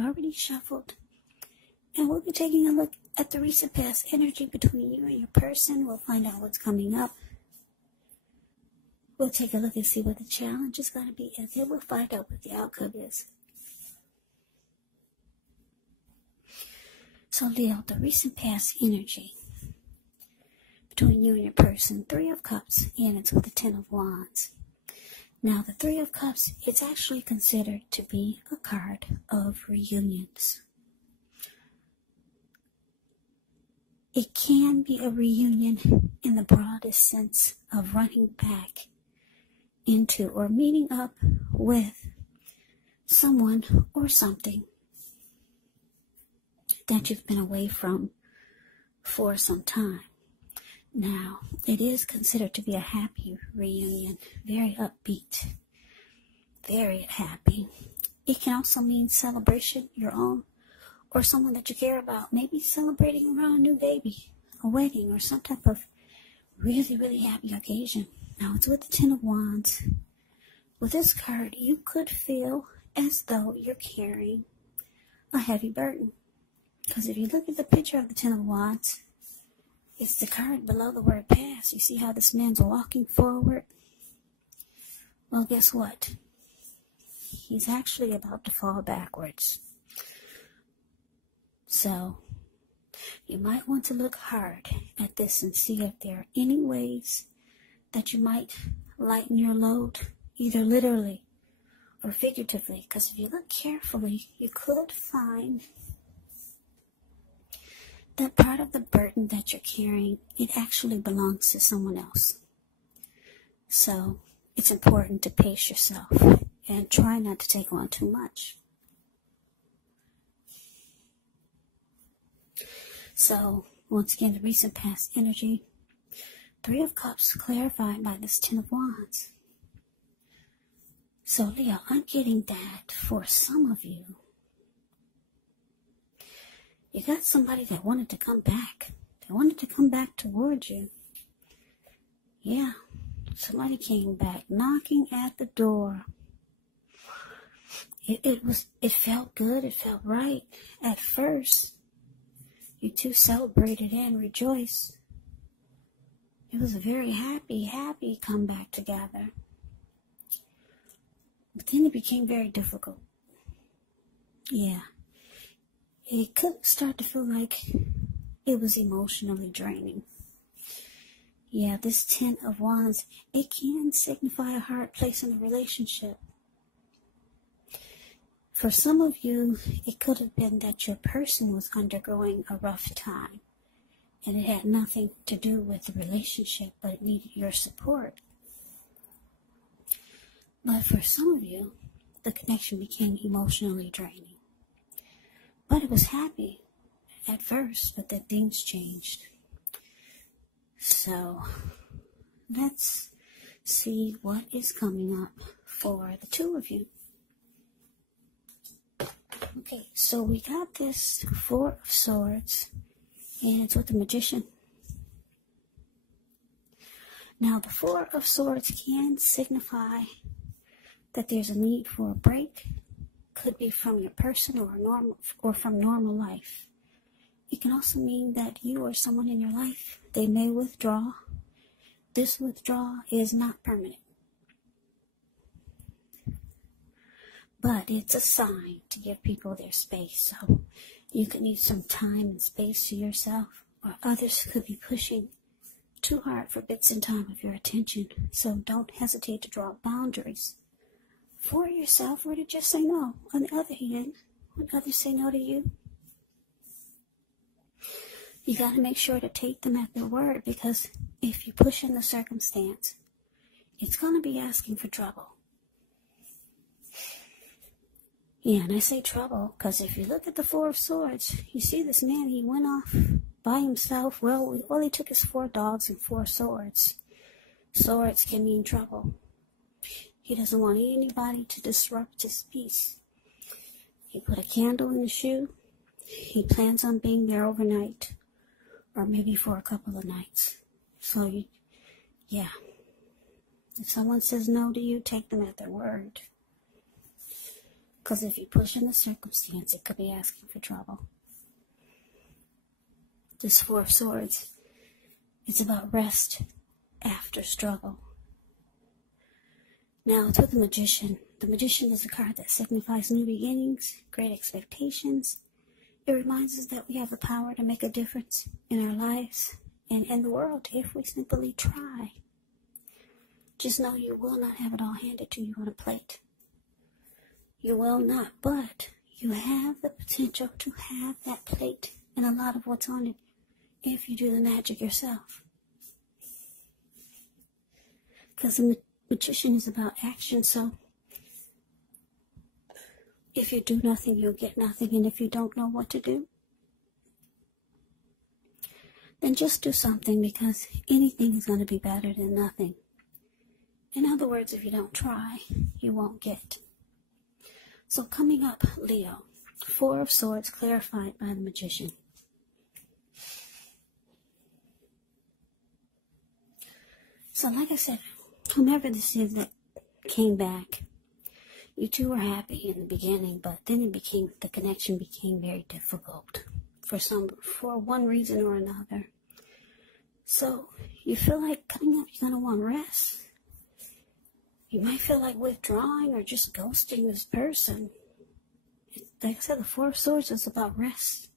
already shuffled. And we'll be taking a look at the recent past energy between you and your person. We'll find out what's coming up. We'll take a look and see what the challenge is going to be, and then we'll find out what the outcome is. So Leo, the recent past energy between you and your person, 3 of Cups, and it's with the 10 of Wands. Now, the 3 of Cups, it's actually considered to be a card of reunions. It can be a reunion in the broadest sense of running back into or meeting up with someone or something that you've been away from for some time. Now, it is considered to be a happy reunion, very upbeat, very happy. It can also mean celebration, your own, or someone that you care about, maybe celebrating around a new baby, a wedding, or some type of really, really happy occasion. Now, it's with the 10 of Wands. With this card, you could feel as though you're carrying a heavy burden. Because if you look at the picture of the 10 of Wands, it's the card below the word past. You see how this man's walking forward? Well, guess what? He's actually about to fall backwards. So, you might want to look hard at this and see if there are any ways that you might lighten your load, either literally or figuratively. Because if you look carefully, you could find that part of the burden that you're carrying, it actually belongs to someone else. So, it's important to pace yourself and try not to take on too much. So, once again, the recent past energy, 3 of Cups clarified by this 10 of Wands. So, Leo, I'm getting that for some of you, you got somebody that wanted to come back. They wanted to come back towards you. Yeah, somebody came back knocking at the door. It felt good. It felt right at first. You two celebrated and rejoiced. It was a very happy comeback together. But then it became very difficult. Yeah. It could start to feel like it was emotionally draining. Yeah, this 10 of Wands, it can signify a hard place in a relationship. For some of you, it could have been that your person was undergoing a rough time, and it had nothing to do with the relationship, but it needed your support. But for some of you, the connection became emotionally draining. But it was happy at first, but then things changed. So, let's see what is coming up for the 2 of you. Okay, so we got this 4 of Swords, and it's with the Magician. Now, the 4 of Swords can signify that there's a need for a break. Could be from your person or from normal life. It can also mean that you or someone in your life, they may withdraw. This withdrawal is not permanent, but it's a sign to give people their space. So you could need some time and space to yourself, or others could be pushing too hard for bits and time of your attention. So don't hesitate to draw boundaries for yourself, or to just say no. On the other hand, when others say no to you, you got to make sure to take them at their word, because if you push in the circumstance, it's going to be asking for trouble. Yeah, and I say trouble because if you look at the 4 of Swords, you see this man, he went off by himself. Well, all he took is 4 dogs and 4 swords. Swords can mean trouble. He doesn't want anybody to disrupt his peace. He put a candle in the shoe. He plans on being there overnight, or maybe for a couple of nights. So, yeah. If someone says no to you, take them at their word. Because if you push in the circumstance, it could be asking for trouble. This Four of Swords, it's about rest after struggle. Now, to the Magician. The Magician is a card that signifies new beginnings, great expectations. It reminds us that we have the power to make a difference in our lives and in the world if we simply try. Just know you will not have it all handed to you on a plate. You will not, but you have the potential to have that plate and a lot of what's on it if you do the magic yourself. Because the Magician is about action, so if you do nothing, you'll get nothing, and if you don't know what to do, then just do something, because anything is going to be better than nothing. In other words, if you don't try, you won't get. So coming up, Leo, Four of Swords clarified by the Magician. So like I said, whomever this is that came back, you two were happy in the beginning, but then the connection became very difficult for one reason or another. So you feel like coming up, you're going to want rest. You might feel like withdrawing or just ghosting this person. Like I said, the Four of Swords is about rest.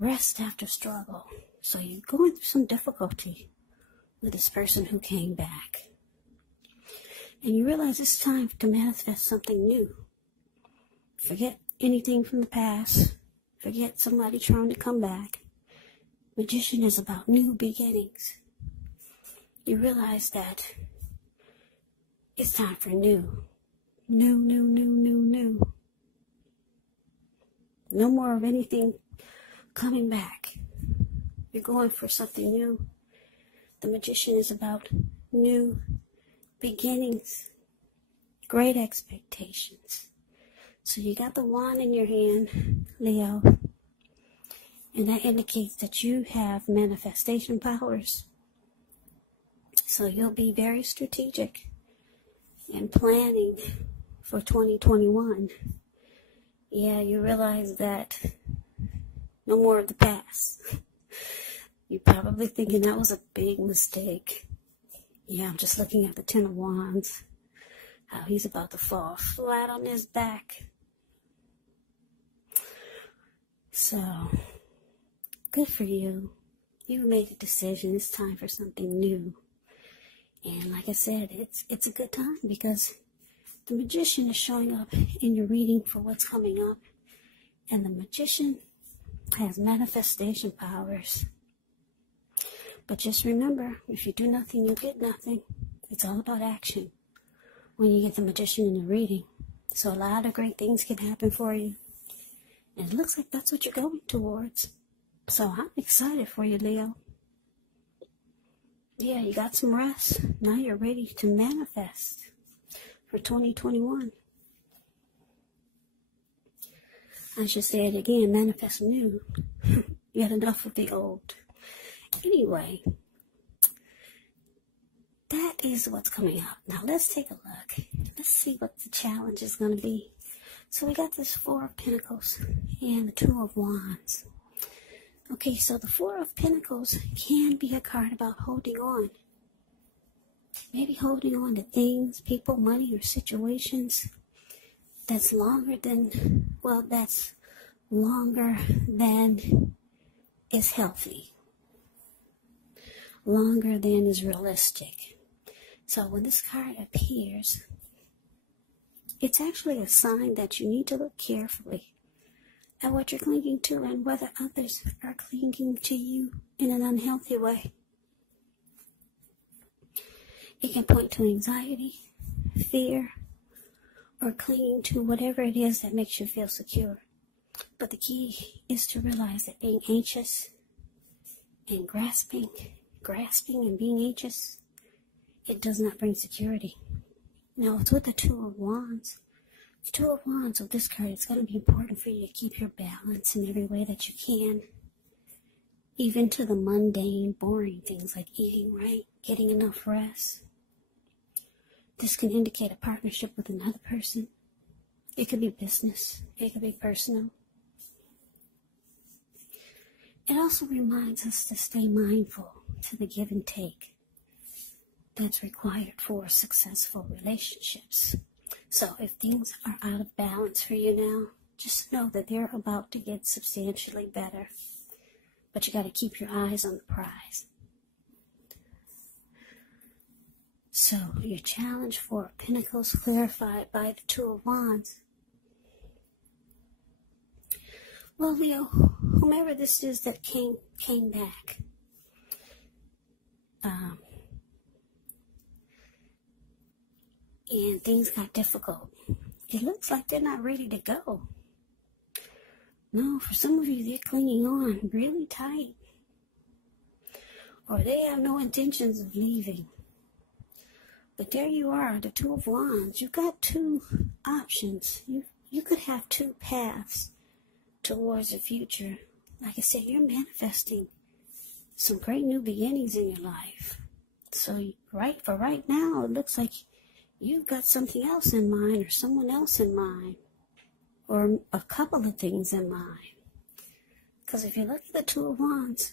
Rest after struggle. So you're going through some difficulty with this person who came back. And you realize it's time to manifest something new. Forget anything from the past. Forget somebody trying to come back. Magician is about new beginnings. You realize that it's time for new. New. No more of anything coming back. You're going for something new. The Magician is about new beginnings, great expectations. So you got the wand in your hand, Leo, and that indicates that you have manifestation powers. So you'll be very strategic in planning for 2021. Yeah, you realize that no more of the past. You're probably thinking that was a big mistake. Yeah, I'm just looking at the Ten of Wands. How he's about to fall flat on his back. So, good for you. You made a decision. It's time for something new. And like I said, it's a good time because the Magician is showing up in your reading for what's coming up. And the Magician has manifestation powers. But just remember, if you do nothing, you'll get nothing. It's all about action when you get the Magician in the reading. So a lot of great things can happen for you. And it looks like that's what you're going towards. So I'm excited for you, Leo. Yeah, you got some rest. Now you're ready to manifest for 2021. I should say it again, manifest new. You had enough of the old. Anyway, that is what's coming up. Now let's take a look. Let's see what the challenge is going to be. So we got this Four of Pentacles and the Two of Wands. Okay, so the Four of Pentacles can be a card about holding on. Maybe holding on to things, people, money, or situations that's longer than is healthy. Longer than is realistic. So when this card appears, it's actually a sign that you need to look carefully at what you're clinging to and whether others are clinging to you in an unhealthy way. It can point to anxiety, fear, or clinging to whatever it is that makes you feel secure. But the key is to realize that being anxious and grasping and being anxious, it does not bring security. Now, it's with the Two of Wands. The Two of Wands with this card, it's going to be important for you to keep your balance in every way that you can. Even to the mundane, boring things like eating right, getting enough rest. This can indicate a partnership with another person. It could be business. It could be personal. It also reminds us to stay mindful to the give and take that's required for successful relationships. So if things are out of balance for you now, just know that they're about to get substantially better. But you got to keep your eyes on the prize. So your challenge for Pentacles clarified by the Two of Wands. Well, Leo, whomever this is that came back, and things got difficult. It looks like they're not ready to go. No, for some of you, they're clinging on really tight. Or they have no intentions of leaving. But there you are, the Two of Wands. You've got two options. You could have two paths towards the future. Like I said, you're manifesting some great new beginnings in your life. So for right now, it looks like you've got something else in mind or someone else in mind. Or a couple of things in mind. Because if you look at the Two of Wands,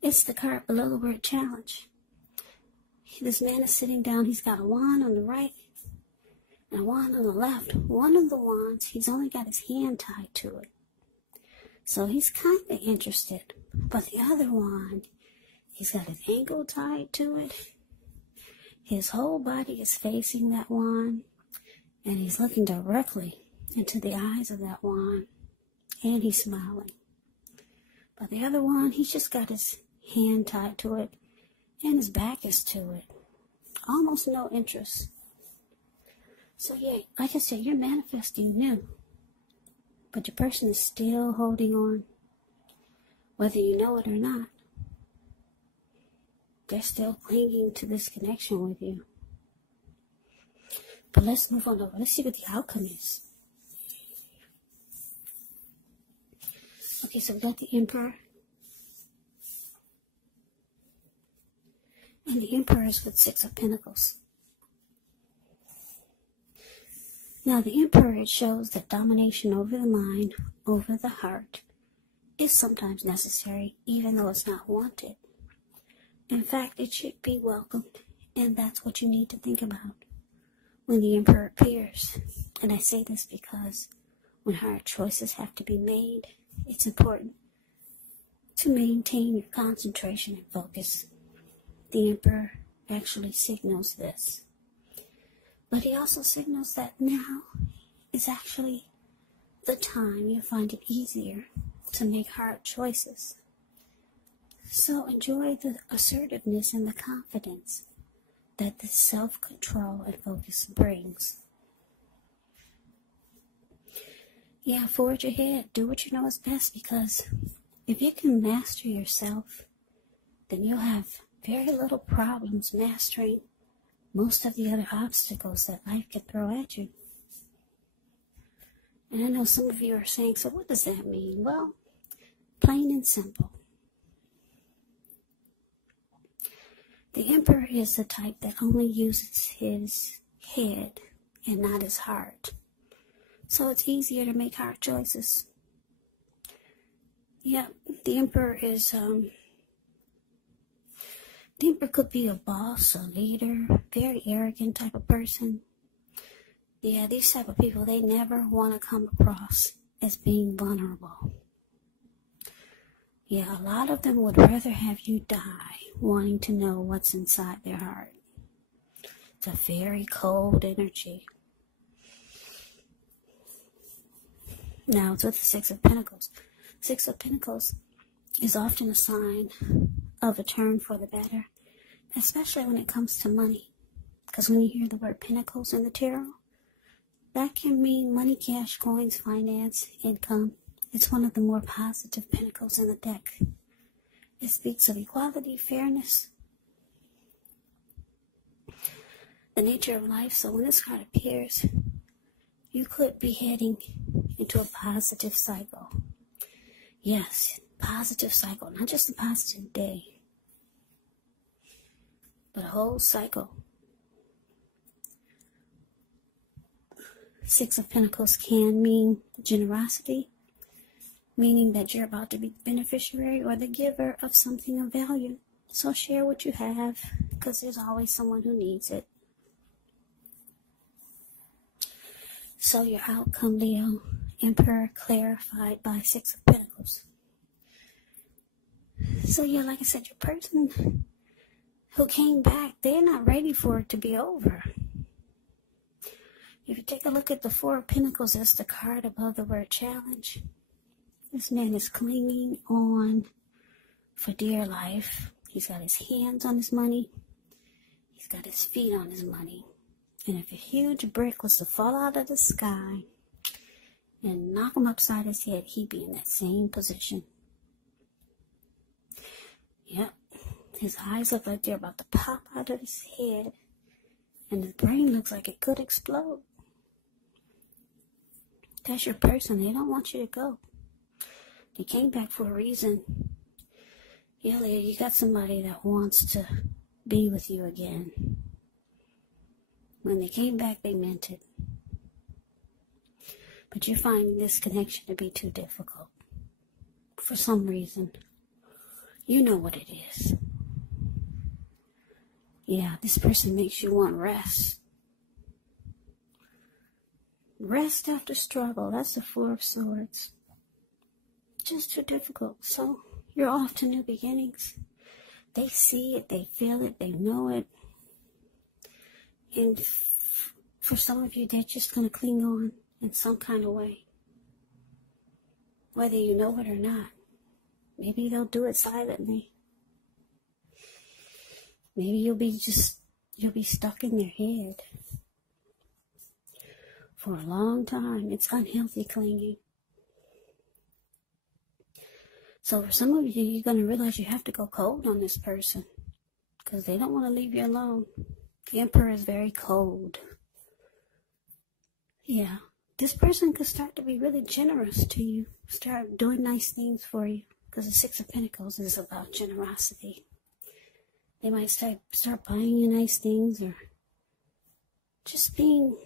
it's the card below the word challenge. This man is sitting down. He's got a wand on the right and a wand on the left. One of the wands, he's only got his hand tied to it. So he's kind of interested. But the other wand, he's got his ankle tied to it. His whole body is facing that wand. And he's looking directly into the eyes of that wand. And he's smiling. But the other one, he's just got his hand tied to it. And his back is to it. Almost no interest. So yeah, like I said, you're manifesting new. But your person is still holding on. Whether you know it or not. They're still clinging to this connection with you. But let's move on over. Let's see what the outcome is. Okay, so we got the Emperor. And the Emperor is with Six of Pentacles. Now the Emperor, it shows that domination over the mind, over the heart, is sometimes necessary, even though it's not wanted. In fact, it should be welcomed, and that's what you need to think about when the Emperor appears. And I say this because when hard choices have to be made, it's important to maintain your concentration and focus. The Emperor actually signals this. But he also signals that now is actually the time you find it easier to make hard choices. So enjoy the assertiveness and the confidence that this self-control and focus brings. Yeah, forge ahead. Do what you know is best, because if you can master yourself, then you'll have very little problems mastering most of the other obstacles that life can throw at you. And I know some of you are saying, so what does that mean? Well, plain and simple. The Emperor is the type that only uses his head and not his heart. So it's easier to make hard choices. Yeah, the Emperor is, the Emperor could be a boss, a leader, very arrogant type of person. Yeah, these type of people, they never want to come across as being vulnerable. Yeah, a lot of them would rather have you die wanting to know what's inside their heart. It's a very cold energy. Now, it's with the Six of Pentacles. Six of Pentacles is often a sign of a turn for the better, especially when it comes to money. Because when you hear the word Pentacles in the tarot, that can mean money, cash, coins, finance, income. It's one of the more positive pentacles in the deck. It speaks of equality, fairness, the nature of life. So when this card appears, you could be heading into a positive cycle. Yes, positive cycle. Not just a positive day, but a whole cycle Six of Pentacles can mean generosity, meaning that you're about to be the beneficiary or the giver of something of value. So share what you have, because there's always someone who needs it. So your outcome, Leo, Emperor clarified by Six of Pentacles. So yeah, like I said, your person who came back, they're not ready for it to be over. If you take a look at the Four of Pentacles, that's the card above the word challenge. This man is clinging on for dear life. He's got his hands on his money. He's got his feet on his money. And if a huge brick was to fall out of the sky and knock him upside his head, he'd be in that same position. Yep. His eyes look like they're about to pop out of his head. And his brain looks like it could explode. That's your person. They don't want you to go. They came back for a reason. Yeah, Leo, you got somebody that wants to be with you again. When they came back, they meant it. But you're finding this connection to be too difficult. For some reason. You know what it is. Yeah, this person makes you want rest. Rest after struggle. That's the Four of Swords. Just too difficult. So you're off to new beginnings. They see it, they feel it, they know it. And for some of you, they're just going to cling on in some kind of way. Whether you know it or not. Maybe they'll do it silently. Maybe you'll be stuck in their head for a long time. It's unhealthy clinging. So for some of you, you're going to realize you have to go cold on this person because they don't want to leave you alone. The Emperor is very cold. Yeah, this person could start to be really generous to you, start doing nice things for you, because the Six of Pentacles is about generosity. They might start buying you nice things or just being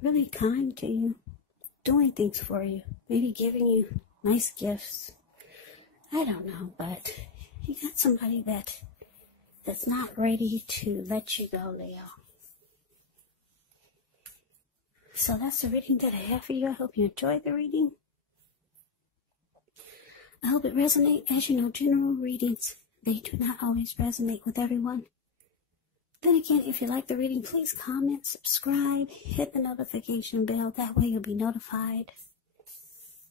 really kind to you, doing things for you, maybe giving you nice gifts. I don't know, but you got somebody that's not ready to let you go, Leo. So that's the reading that I have for you. I hope you enjoyed the reading. I hope it resonates. As you know, general readings, they do not always resonate with everyone. Then again, if you like the reading, please comment, subscribe, hit the notification bell. That way you'll be notified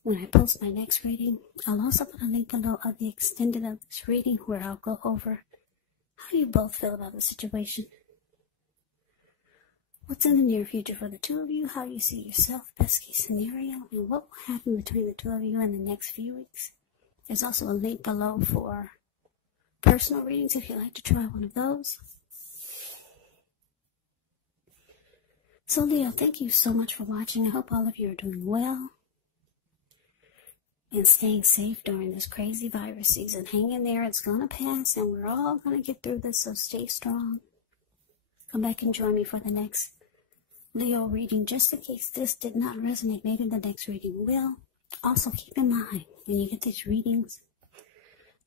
when I post my next reading. I'll also put a link below of the extended of this reading where I'll go over how you both feel about the situation. What's in the near future for the two of you, how you see yourself, best case scenario, and what will happen between the two of you in the next few weeks. There's also a link below for personal readings if you'd like to try one of those. So Leo, thank you so much for watching. I hope all of you are doing well and staying safe during this crazy virus season. Hang in there. It's going to pass, and we're all going to get through this, so stay strong. Come back and join me for the next Leo reading. Just in case this did not resonate, maybe the next reading will. Also, keep in mind, when you get these readings,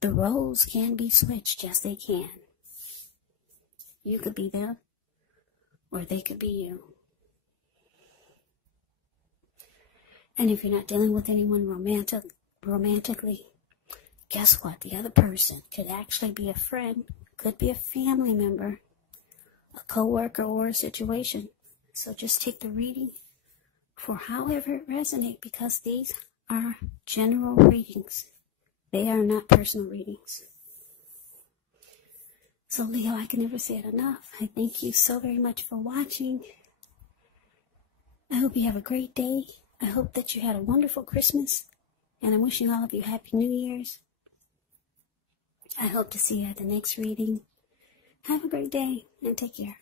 the roles can be switched. Yes, they can. You could be them, or they could be you. And if you're not dealing with anyone romantically, guess what? The other person could actually be a friend, could be a family member, a co-worker, or a situation. So just take the reading for however it resonates, because these are general readings. They are not personal readings. So Leo, I can never say it enough. I thank you so very much for watching. I hope you have a great day. I hope that you had a wonderful Christmas. And I'm wishing all of you Happy New Year's. I hope to see you at the next reading. Have a great day and take care.